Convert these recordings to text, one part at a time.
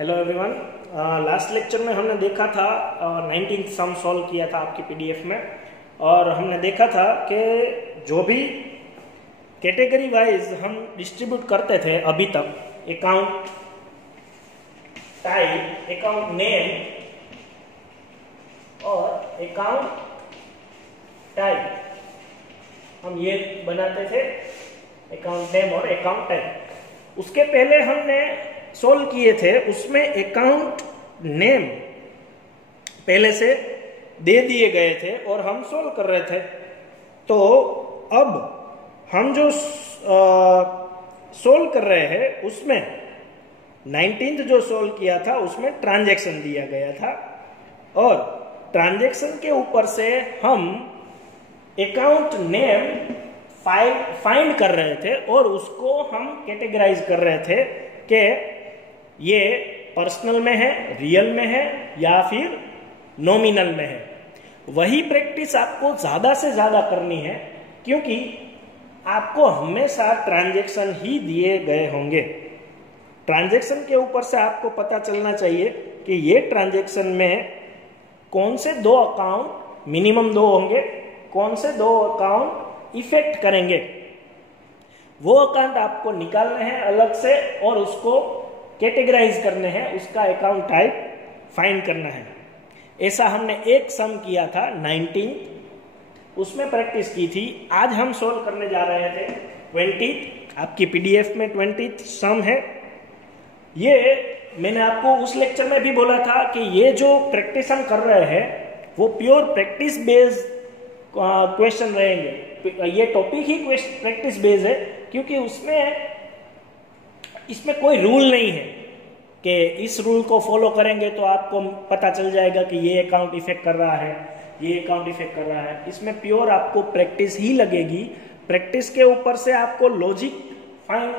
Hello everyone. Last lecture में हमने देखा था 19th सम सॉल्व किया था आपकी पीडीएफ में, और हमने देखा था कि जो भी कैटेगरी वाइज हम डिस्ट्रीब्यूट करते थे अभी तक, अकाउंट टाइप, अकाउंट नेम और अकाउंट टाइप, हम ये बनाते थे अकाउंट नेम और अकाउंट टाइप। उसके पहले हमने सोल्व किए थे, उसमें अकाउंट नेम पहले से दे दिए गए थे और हम सोल्व कर रहे थे। तो अब हम जो सोल्व कर रहे हैं उसमें 19th जो सोल्व किया था उसमें ट्रांजैक्शन दिया गया था, और ट्रांजैक्शन के ऊपर से हम अकाउंट नेम फाइंड कर रहे थे और उसको हम कैटेगराइज कर रहे थे कि ये पर्सनल में है, रियल में है या फिर नॉमिनल में है। वही प्रैक्टिस आपको ज्यादा से ज्यादा करनी है, क्योंकि आपको हमेशा ट्रांजैक्शन ही दिए गए होंगे। ट्रांजैक्शन के ऊपर से आपको पता चलना चाहिए कि ये ट्रांजैक्शन में कौन से दो अकाउंट, मिनिमम दो होंगे, कौन से दो अकाउंट इफेक्ट करेंगे, वो अकाउंट आपको निकालने हैं अलग से और उसको कैटेगराइज करने हैं, उसका अकाउंट टाइप फाइंड करना है। ऐसा हमने एक सम किया था 19th, उसमें प्रैक्टिस की थी। आज हम सोल्व करने जा रहे थे 20th, आपकी पीडीएफ में 20th सम है। ये मैंने आपको उस लेक्चर में भी बोला था कि ये जो प्रैक्टिस हम कर रहे हैं वो प्योर प्रैक्टिस बेस्ड क्वेश्चन रहेंगे। ये टॉपिक ही प्रैक्टिस बेस्ड है, क्योंकि इसमें कोई रूल नहीं है कि इस रूल को फॉलो करेंगे तो आपको पता चल जाएगा कि ये अकाउंट इफेक्ट कर रहा है, ये अकाउंट इफेक्ट कर रहा है। इसमें प्योर आपको प्रैक्टिस ही लगेगी। प्रैक्टिस के ऊपर से आपको लॉजिक फाइंड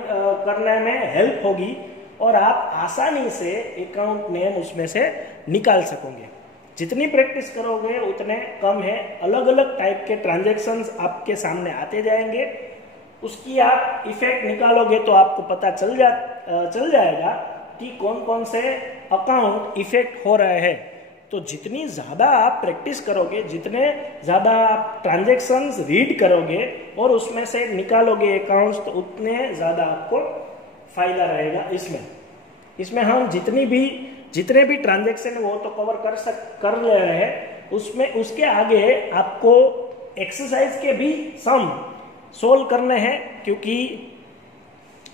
करने में हेल्प होगी और आप आसानी से अकाउंट नेम उसमें से निकाल सकोगे। जितनी प्रैक्टिस करोगे उतने कम है। अलग अलग टाइप के ट्रांजैक्शंस आपके सामने आते जाएंगे, उसकी आप इफेक्ट निकालोगे तो आपको पता चल जाएगा कि कौन कौन से अकाउंट इफेक्ट हो रहे हैं। तो जितनी ज़्यादा आप प्रैक्टिस करोगे, जितने ज़्यादा आप ट्रांजैक्शंस रीड करोगे और उसमें से निकालोगे अकाउंट्स, तो उतने ज़्यादा आपको फायदा रहेगा। इसमें हम जितने भी ट्रांजैक्शन है वो तो कवर कर ले रहे हैं। उसके आगे आपको एक्सरसाइज के भी सम सोल्व करने हैं, क्योंकि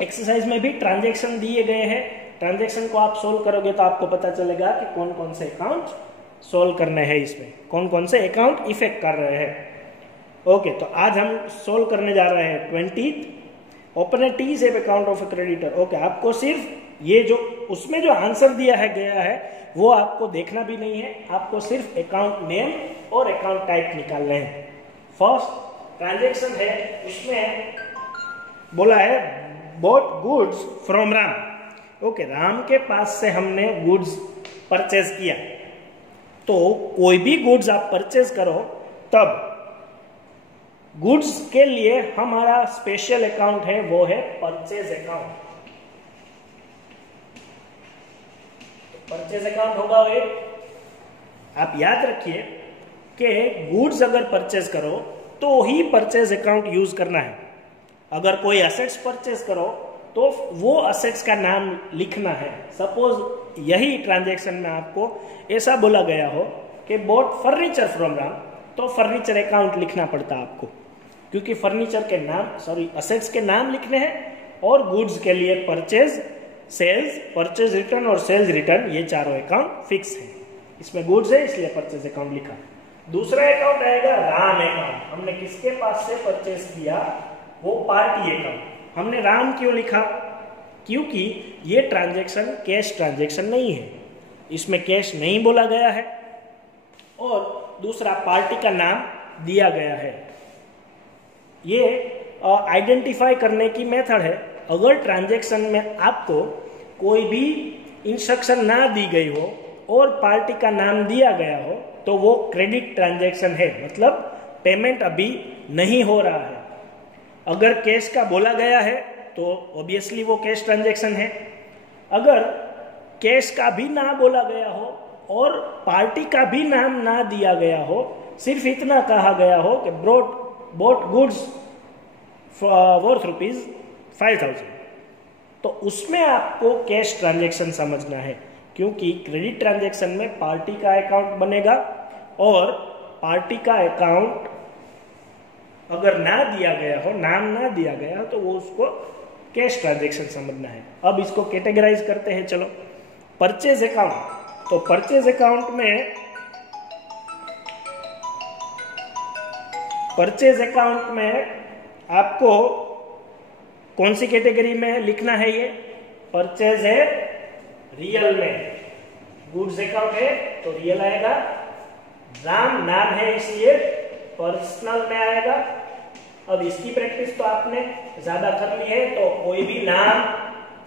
एक्सरसाइज में भी ट्रांजैक्शन दिए गए हैं। ट्रांजैक्शन को आप सोल्व करोगे तो आपको पता चलेगा कि कौन कौन से अकाउंट सोल्व करने हैं, इसमें कौन कौन से अकाउंट इफेक्ट कर रहे हैं। ओके, तो आज हम सोल्व करने जा रहे हैं 20th open A T save account of A creditor. Okay, आपको सिर्फ ये जो उसमें जो आंसर दिया है गया है वो आपको देखना भी नहीं है, आपको सिर्फ अकाउंट नेम और अकाउंट टाइप निकालने हैं। फर्स्ट ट्रांजैक्शन है, उसमें बोला है bought goods from Ram. Okay, Ram के पास से हमने गुड्स परचेज किया। तो कोई भी गुड्स आप परचेज करो तब गुड्स के लिए हमारा स्पेशल अकाउंट है, वो है परचेज अकाउंट। परचेज अकाउंट होगा एक, आप याद रखिए कि गुड्स अगर परचेज करो तो ही परचेज अकाउंट यूज करना है। अगर कोई असेट्स परचेज करो तो वो असेट्स का नाम लिखना है। सपोज यही ट्रांजैक्शन में आपको ऐसा बोला गया हो कि बॉट फर्नीचर फ्रॉम राम, तो फर्नीचर अकाउंट लिखना पड़ता आपको, क्योंकि फर्नीचर के नाम असेट्स के नाम लिखने हैं और गुड्स के लिए परचेज, सेल्स, परचेज रिटर्न और सेल्स रिटर्न, ये चारों अकाउंट फिक्स है। इसमें गुड्स है इसलिए परचेज अकाउंट लिखा। दूसरा अकाउंट आएगा राम अकाउंट। हमने किसके पास से परचेज किया, वो पार्टी अकाउंट। हमने राम क्यों लिखा, क्योंकि ये ट्रांजैक्शन कैश ट्रांजैक्शन नहीं है, इसमें कैश नहीं बोला गया है, और दूसरा पार्टी का नाम दिया गया है। ये आइडेंटिफाई करने की मेथड है। अगर ट्रांजैक्शन में आपको कोई भी इंस्ट्रक्शन ना दी गई हो और पार्टी का नाम दिया गया हो तो वो क्रेडिट ट्रांजैक्शन है, मतलब पेमेंट अभी नहीं हो रहा है। अगर कैश का बोला गया है तो ऑब्वियसली वो कैश ट्रांजैक्शन है। अगर कैश का भी ना बोला गया हो और पार्टी का भी नाम ना दिया गया हो, सिर्फ इतना कहा गया हो कि बोट गुड्स वर्थ ₹5,000, तो उसमें आपको कैश ट्रांजैक्शन समझना है, क्योंकि क्रेडिट ट्रांजैक्शन में पार्टी का अकाउंट बनेगा और पार्टी का अकाउंट अगर ना दिया गया हो, नाम ना दिया गया हो, तो वो उसको कैश ट्रांजैक्शन समझना है। अब इसको कैटेगराइज करते हैं। चलो, परचेज अकाउंट, तो परचेज अकाउंट में आपको कौन सी कैटेगरी में लिखना है? ये परचेज है रियल में, गुड्स अकाउंट है तो रियल आएगा, राम नाम है इसलिए पर्सनल में आएगा। अब इसकी प्रैक्टिस तो आपने ज्यादा कर ली है, तो कोई भी नाम,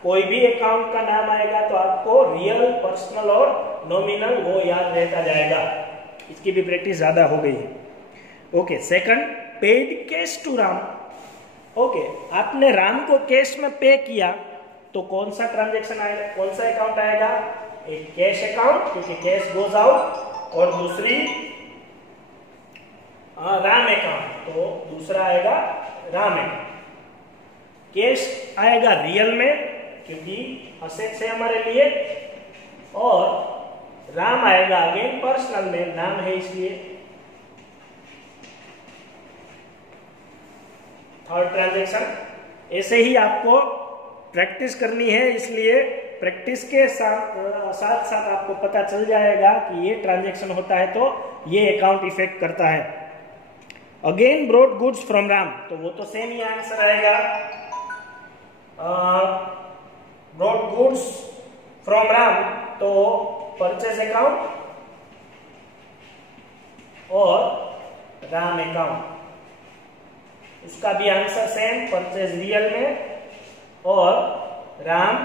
कोई भी अकाउंट का नाम आएगा तो आपको रियल, पर्सनल और नॉमिनल वो याद रहता जाएगा। इसकी भी प्रैक्टिस ज्यादा हो गई है। Okay, second, paid cash to Ram. Okay, आपने राम को कैश में पे किया तो कौन सा ट्रांजैक्शन आएगा, कौन सा अकाउंट आएगा? एक कैश अकाउंट, क्योंकि कैश गोज आउट, और दूसरी राम अकाउंट, तो दूसरा आएगा राम अकाउंट। कैश आएगा रियल में क्योंकि असेट्स है हमारे लिए, और राम आएगा अगेन पर्सनल में, नाम है इसलिए। थर्ड ट्रांजैक्शन, ऐसे ही आपको प्रैक्टिस करनी है, इसलिए प्रैक्टिस के साथ साथ आपको पता चल जाएगा कि ये ट्रांजैक्शन होता है तो ये अकाउंट इफेक्ट करता है। Again brought goods from Ram, तो वो तो सेम ही आंसर आएगा। ब्रॉट गुड्स फ्रॉम राम तो परचेज अकाउंट और राम अकाउंट, उसका भी आंसर सेम, परचेज रियल में और राम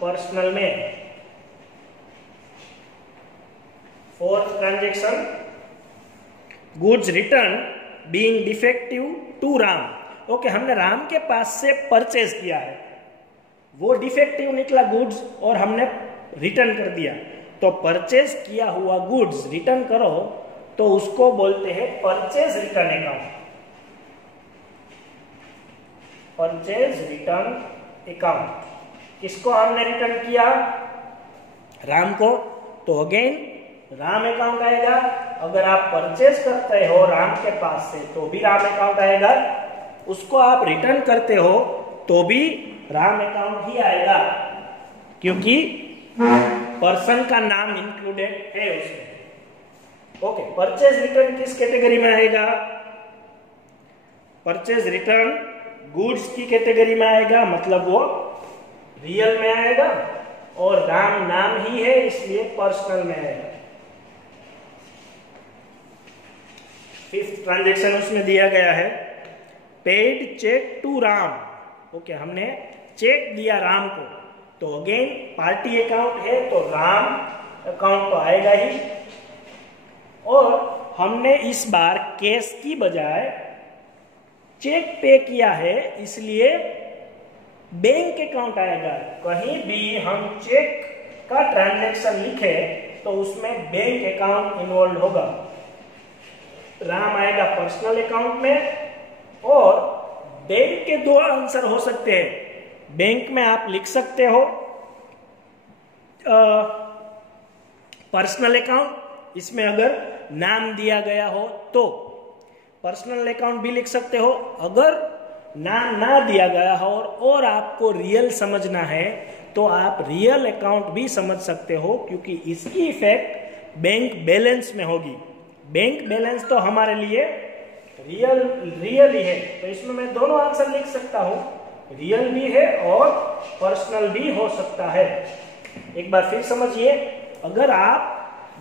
पर्सनल में। Fourth transaction, goods return being defective to Ram. Okay, हमने राम के पास से परचेज किया है, वो डिफेक्टिव निकला गुड्स और हमने रिटर्न कर दिया, तो परचेज किया हुआ गुड्स रिटर्न करो तो उसको बोलते हैं purchase return account. Purchase return account, किसको हमने रिटर्न किया? राम को, तो अगेन राम अकाउंट आएगा। अगर आप परचेज करते हो राम के पास से तो भी राम अकाउंट आएगा, उसको आप रिटर्न करते हो तो भी राम अकाउंट ही आएगा, क्योंकि पर्सन का नाम इंक्लूडेड है उसमें। ओके, परचेज रिटर्न किस कैटेगरी में आएगा? परचेज रिटर्न गुड्स की कैटेगरी में आएगा, मतलब वो रियल में आएगा और राम नाम ही है इसलिए पर्सनल में आएगा। फिफ्थ ट्रांजैक्शन उसमें दिया गया है, paid cheque to Ram. Okay, हमने चेक दिया राम को, तो अगेन पार्टी अकाउंट है तो राम अकाउंट तो आएगा ही, और हमने इस बार कैश की बजाय चेक पे किया है इसलिए बैंक अकाउंट आएगा। कहीं भी हम चेक का ट्रांजैक्शन लिखे तो उसमें बैंक अकाउंट इन्वॉल्व होगा। राम आएगा पर्सनल अकाउंट में, और बैंक के दो आंसर हो सकते हैं। बैंक में आप लिख सकते हो पर्सनल अकाउंट, इसमें अगर नाम दिया गया हो तो पर्सनल अकाउंट भी लिख सकते हो। अगर नाम ना दिया गया हो और आपको रियल समझना है तो आप रियल अकाउंट भी समझ सकते हो, क्योंकि इसकी इफेक्ट बैंक बैलेंस में होगी। बैंक बैलेंस तो हमारे लिए रियल ही है, तो इसमें मैं दोनों आंसर लिख सकता हूं, रियल भी है और पर्सनल भी हो सकता है। एक बार फिर समझिए, अगर आप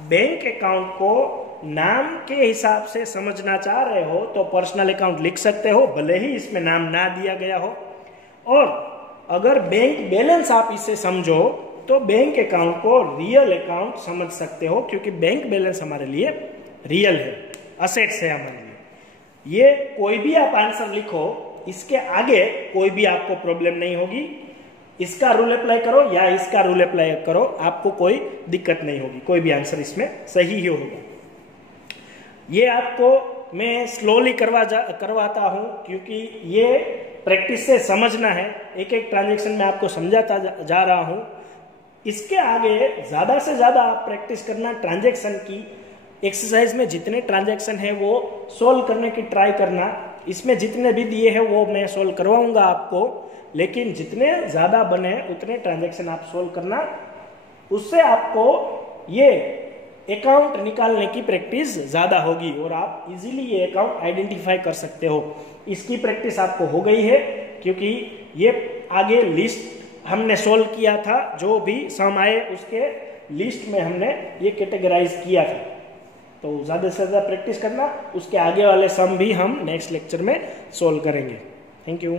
बैंक अकाउंट को नाम के हिसाब से समझना चाह रहे हो तो पर्सनल अकाउंट लिख सकते हो, भले ही इसमें नाम ना दिया गया हो। और अगर बैंक बैलेंस आप इसे समझो तो बैंक अकाउंट को रियल अकाउंट समझ सकते हो, क्योंकि बैंक बैलेंस हमारे लिए रियल है, असेट्स है हमारे लिए। ये कोई भी आप आंसर लिखो, इसके आगे कोई भी आपको प्रॉब्लम नहीं होगी। इसका रूल अप्लाई करो या इसका रूल अप्लाई करो, आपको कोई दिक्कत नहीं होगी, कोई भी आंसर इसमें सही ही होगा। ये आपको मैं स्लोली करवाता हूं क्योंकि ये प्रैक्टिस से समझना है, एक एक ट्रांजैक्शन में आपको समझाता जा रहा हूं। इसके आगे ज्यादा से ज्यादा आप प्रैक्टिस करना ट्रांजैक्शन की। एक्सरसाइज में जितने ट्रांजैक्शन है वो सोल्व करने की ट्राई करना। इसमें जितने भी दिए हैं वो मैं सोल्व करवाऊंगा आपको, लेकिन जितने ज्यादा बने उतने ट्रांजैक्शन आप सोल्व करना। उससे आपको ये अकाउंट निकालने की प्रैक्टिस ज्यादा होगी और आप इजीली ये अकाउंट आइडेंटिफाई कर सकते हो। इसकी प्रैक्टिस आपको हो गई है क्योंकि ये आगे लिस्ट हमने सोल्व किया था, जो भी सम आए उसके लिस्ट में हमने ये कैटेगराइज किया था। तो ज़्यादा से ज़्यादा प्रैक्टिस करना, उसके आगे वाले सम भी हम नेक्स्ट लेक्चर में सोल्व करेंगे। Thank you.